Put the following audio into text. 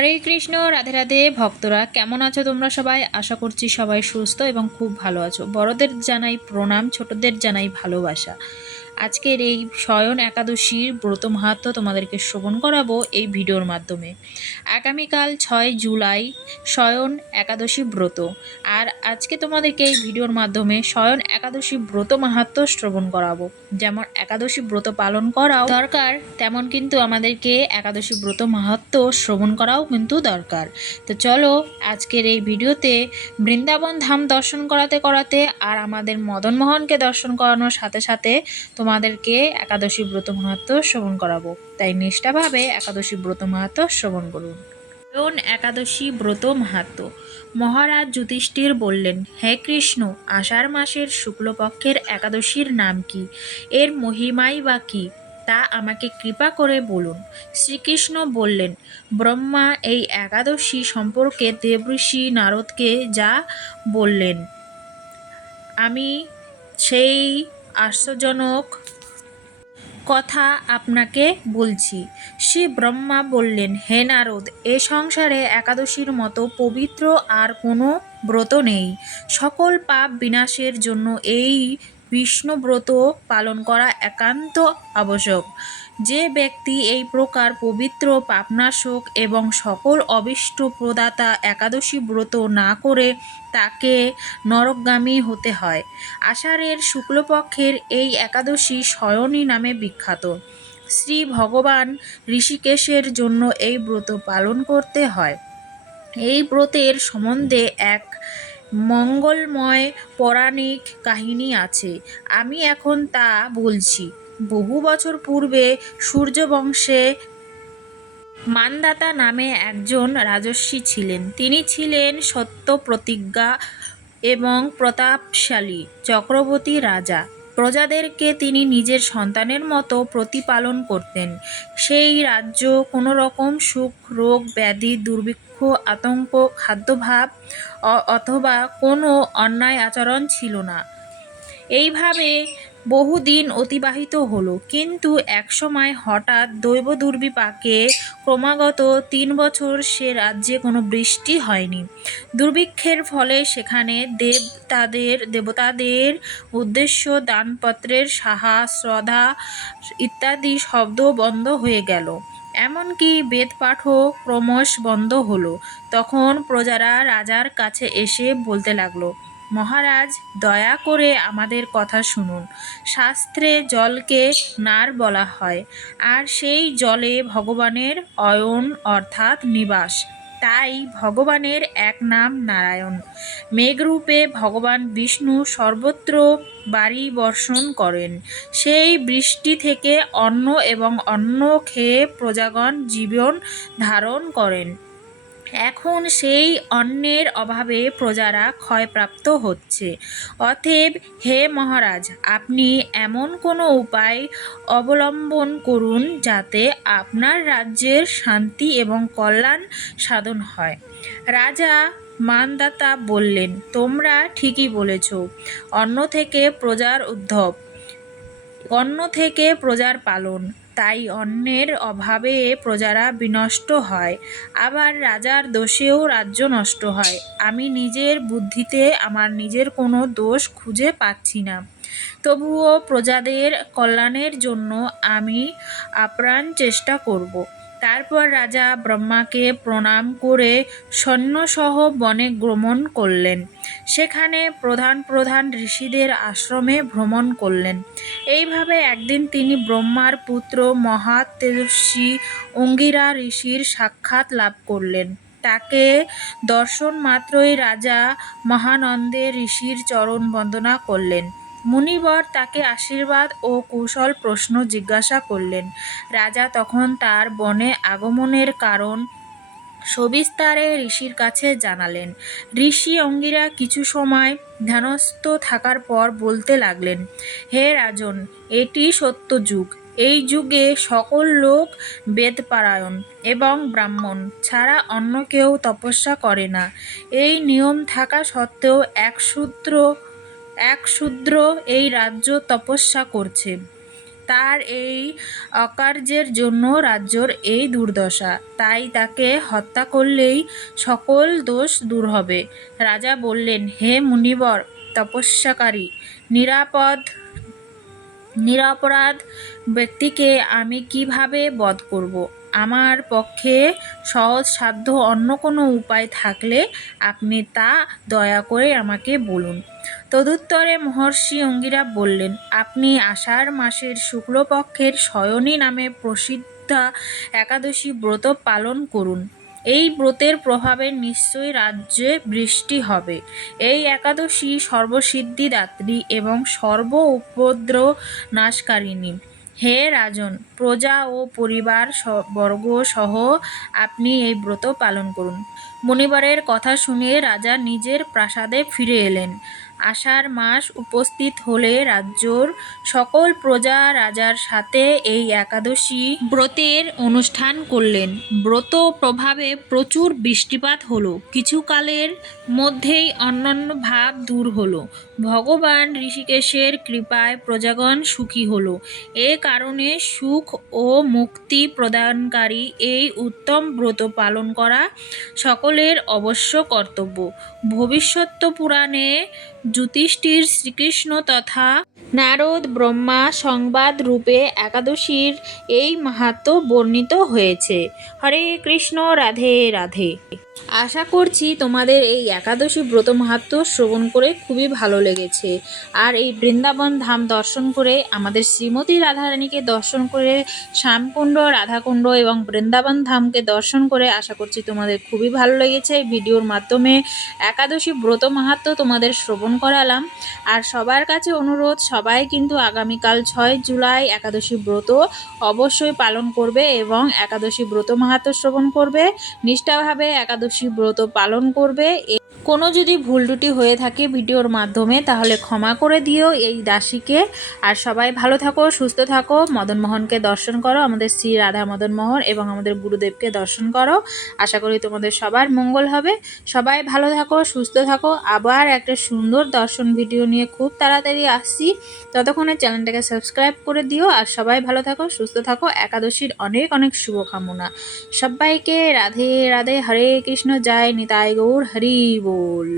হরে কৃষ্ণ, রাধে রাধে। ভক্তরা, কেমন আছো তোমরা সবাই? আশা করছি সবাই সুস্থ এবং খুব ভালো আছো। বড়দের জানাই প্রণাম, ছোটদের জানাই ভালোবাসা। আজকের এই শয়ন একাদশীর ব্রত মাহাত্ম তোমাদেরকে শ্রবণ করাবো এই ভিডিওর মাধ্যমে। আগামীকাল ছয় জুলাই শয়ন একাদশী ব্রত। আর আজকে তোমাদেরকে এই ভিডিওর মাধ্যমে শয়ন একাদশী ব্রত মাহাত্ম শ্রবণ করাবো। যেমন একাদশী ব্রত পালন করাও দরকার, তেমন কিন্তু আমাদেরকে একাদশী ব্রত মাহাত্ম শ্রবণ করাও কিন্তু দরকার। তো চলো আজকের এই ভিডিওতে বৃন্দাবন ধাম দর্শন করাতে করাতে আর আমাদের মদন মোহনকে দর্শন করানোর সাথে সাথে তোমাদেরকে একাদশী ব্রত মাহাত্ম শ্রবণ করাবো। তাই নিষ্ঠাভাবে একাদশী ব্রত মাহাত্ম শ্রবণ করুন। কারণ একাদশী ব্রত মাহাত্ম মহারাজ যুধিষ্ঠির বললেন, হে কৃষ্ণ, আষাঢ় মাসের শুক্লপক্ষের একাদশীর নাম কি? এর মহিমাই বা কি? তা আমাকে কৃপা করে বলুন। শ্রীকৃষ্ণ বললেন, ব্রহ্মা, এই একাদশী সম্পর্কে দেবঋষি নারদকে যা বললেন, আমি সেই আশ্চর্যজনক কথা আপনাকে বলছি। শ্রী ব্রহ্মা বললেন, হে নারদ, এ সংসারে একাদশীর মতো পবিত্র আর কোনো ব্রত নেই। সকল পাপ বিনাশের জন্য এই বিষ্ণুব্রত পালন করা একান্ত আবশ্যক। যে ব্যক্তি এই প্রকার পবিত্র পাপনাশক এবং সকল অবিষ্ট প্রদাতা একাদশী ব্রত না করে তাকে নরকগামী হতে হয়। আষাঢ়ের শুক্লপক্ষের এই একাদশী শয়নী নামে বিখ্যাত। শ্রী ভগবান ঋষিকেশের জন্য এই ব্রত পালন করতে হয়। এই ব্রতের সম্বন্ধে এক মঙ্গলময় পৌরাণিক কাহিনী আছে। আমি এখন তা বলছি। বহু বছর পূর্বে সূর্যবংশে মানদাতা নামে একজন রাজস্বী ছিলেন। তিনি ছিলেন সত্য প্রতিজ্ঞা এবং প্রতাপশালী চক্রবর্তী রাজা। প্রজাদেরকে তিনি নিজের সন্তানের মতো প্রতিপালন করতেন। সেই রাজ্য কোনো রকম সুখ, রোগ, ব্যাধি, দুর্ভিক্ষ আতঙ্ক, খাদ্যভাব অথবা কোনো অন্যায় আচরণ ছিল না। এইভাবে বহুদিন অতিবাহিত হলো। কিন্তু একসময় হঠাৎ দৈব দুর্বিপাকে ক্রমাগত তিন বছর সে রাজ্যে কোনো বৃষ্টি হয়নি। দুর্ভিক্ষের ফলে সেখানে দেবতাদের দেবতাদের উদ্দেশ্য দানপত্রের সাহা, শ্রদ্ধা ইত্যাদি শব্দ বন্ধ হয়ে গেল। এমনকি বেদপাঠও ক্রমশ বন্ধ হলো। তখন প্রজারা রাজার কাছে এসে বলতে লাগল, মহারাজ, দয়া করে আমাদের কথা শুনুন। শাস্ত্রে জলকে নার বলা হয়, আর সেই জলে ভগবানের অয়ন অর্থাৎ নিবাস। তাই ভগবানের এক নাম নারায়ণ। মেঘরূপে ভগবান বিষ্ণু সর্বত্র বাড়ি বর্ষণ করেন। সেই বৃষ্টি থেকে অন্ন এবং অন্ন খেয়ে প্রজাগণ জীবন ধারণ করেন। এখন সেই অন্নের অভাবে প্রজারা ক্ষয়প্রাপ্ত হচ্ছে। অতএব, হে মহারাজ, আপনি এমন কোনো উপায় অবলম্বন করুন যাতে আপনার রাজ্যের শান্তি এবং কল্যাণ সাধন হয়। রাজা মানদাতা বললেন, তোমরা ঠিকই বলেছ, অন্ন থেকে প্রজার উদ্ধব, অন্ন থেকে প্রজার পালন তাই অন্যের অভাবে প্রজারা বিনষ্ট হয়। আবার রাজার দোষেও রাজ্য নষ্ট হয়। আমি নিজের বুদ্ধিতে আমার নিজের কোনো দোষ খুঁজে পাচ্ছি না। তবুও প্রজাদের কল্যাণের জন্য আমি আপ্রাণ চেষ্টা করব। তারপর রাজা ব্রহ্মাকে প্রণাম করে সৈন্যসহ বনে ভ্রমণ করলেন। সেখানে প্রধান প্রধান ঋষিদের আশ্রমে ভ্রমণ করলেন। এইভাবে একদিন তিনি ব্রহ্মার পুত্র মহা তেজস্বী অঙ্গিরা ঋষির সাক্ষাৎ লাভ করলেন। তাকে দর্শন মাত্রই রাজা মহানন্দে ঋষির চরণ বন্দনা করলেন। মুনিবর তাকে আশীর্বাদ ও কুশল প্রশ্ন জিজ্ঞাসা করলেন। রাজা তখন তার বনে আগমনের কারণ সবিস্তারে ঋষির কাছে জানালেন। ঋষি অঙ্গিরা কিছু সময় ধ্যানস্থ থাকার পর বলতে লাগলেন, হে রাজন, এটি সত্য যুগ। এই যুগে সকল লোক বেদপারায়ণ এবং ব্রাহ্মণ ছাড়া অন্য কেউ তপস্যা করে না। এই নিয়ম থাকা সত্ত্বেও এক শূদ্র এক শূদ্র এই রাজ্য তপস্যা করছে। তার এই অকার্যের জন্য রাজ্যর এই দুর্দশা। তাই তাকে হত্যা করলেই সকল দোষ দূর হবে। রাজা বললেন, হে মুনিবর, তপস্যাকারী, নিরাপদ নিরপরাধ ব্যক্তিকে আমি কীভাবে বধ করব? আমার পক্ষে সহজ সাধ্য অন্য কোনো উপায় থাকলে আপনি তা দয়া করে আমাকে বলুন। তদুত্তরে মহর্ষি অঙ্গিরা বললেন, আপনি আষাঢ় মাসের শুক্লপক্ষের শয়নী নামে প্রসিদ্ধ একাদশী ব্রত পালন করুন। এই ব্রতের প্রভাবে নিশ্চয়ই রাজ্যে বৃষ্টি হবে। এই একাদশী সর্বসিদ্ধিদাত্রী এবং সর্ব উপদ্রব নাশকারিণী। হে রাজন, প্রজা ও পরিবার বর্গ সহ আপনি এই ব্রত পালন করুন। মণিবারের কথা শুনে রাজা নিজের প্রাসাদে ফিরে এলেন। আষাঢ় মাস উপস্থিত হলে রাজ্যর সকল প্রজা রাজার সাথে এই একাদশী ব্রতের অনুষ্ঠান করলেন। ব্রত প্রভাবে প্রচুর বৃষ্টিপাত হলো। কিছুকালের মধ্যেই অন্যান্য ভাব দূর হলো। ভগবান ঋষিকেশের কৃপায় প্রজাগণ সুখী হল। এ কারণে সুখ ও মুক্তি প্রদানকারী এই উত্তম ব্রত পালন করা সকলের অবশ্য কর্তব্য। ভবিষ্যৎ পুরাণে যুধিষ্ঠির শ্রীকৃষ্ণ তথা নারদ ব্রহ্মা সংবাদ রূপে একাদশীর এই মাহাত্ম বর্ণিত হয়েছে। হরে কৃষ্ণ, রাধে রাধে। আশা করছি তোমাদের এই একাদশী ব্রত মাহাত্ম শ্রবণ করে খুবই ভালো লেগেছে। আর এই বৃন্দাবন ধাম দর্শন করে আমাদের শ্রীমতী রাধারানীকে দর্শন করে, শ্যামকুণ্ড, রাধাকুণ্ড এবং বৃন্দাবন ধামকে দর্শন করে আশা করছি তোমাদের খুবই ভালো লেগেছে। ভিডিওর মাধ্যমে একাদশী ব্রত মাহাত্ম তোমাদের শ্রবণ করালাম। আর সবার কাছে অনুরোধ, সবাই কিন্তু আগামীকাল ছয় জুলাই একাদশী ব্রত অবশ্যই পালন করবে এবং একাদশী ব্রত মাহাত্ম শ্রবণ করবে। নিষ্ঠাভাবে একাদশী ব্রত পালন করবে। কোনো যদি ভুল ত্রুটি হয়ে থাকে ভিডিওর মাধ্যমে, তাহলে ক্ষমা করে দিও এই দাসীকে। আর সবাই ভালো থাকো, সুস্থ থাকো। মদন মোহনকে দর্শন করো, আমাদের শ্রী রাধা মদন মোহন এবং আমাদের গুরুদেবকে দর্শন করো। আশা করি তোমাদের সবার মঙ্গল হবে। সবাই ভালো থাকো, সুস্থ থাকো। আবার একটা সুন্দর দর্শন ভিডিও নিয়ে খুব তাড়াতাড়ি আসছি। ততক্ষণে চ্যানেলটাকে সাবস্ক্রাইব করে দিও। আর সবাই ভালো থাকো, সুস্থ থাকো। একাদশীর অনেক অনেক শুভকামনা। সবাইকে রাধে রাধে, হরে কৃষ্ণ, জয় নিতাই গৌর, হরি বল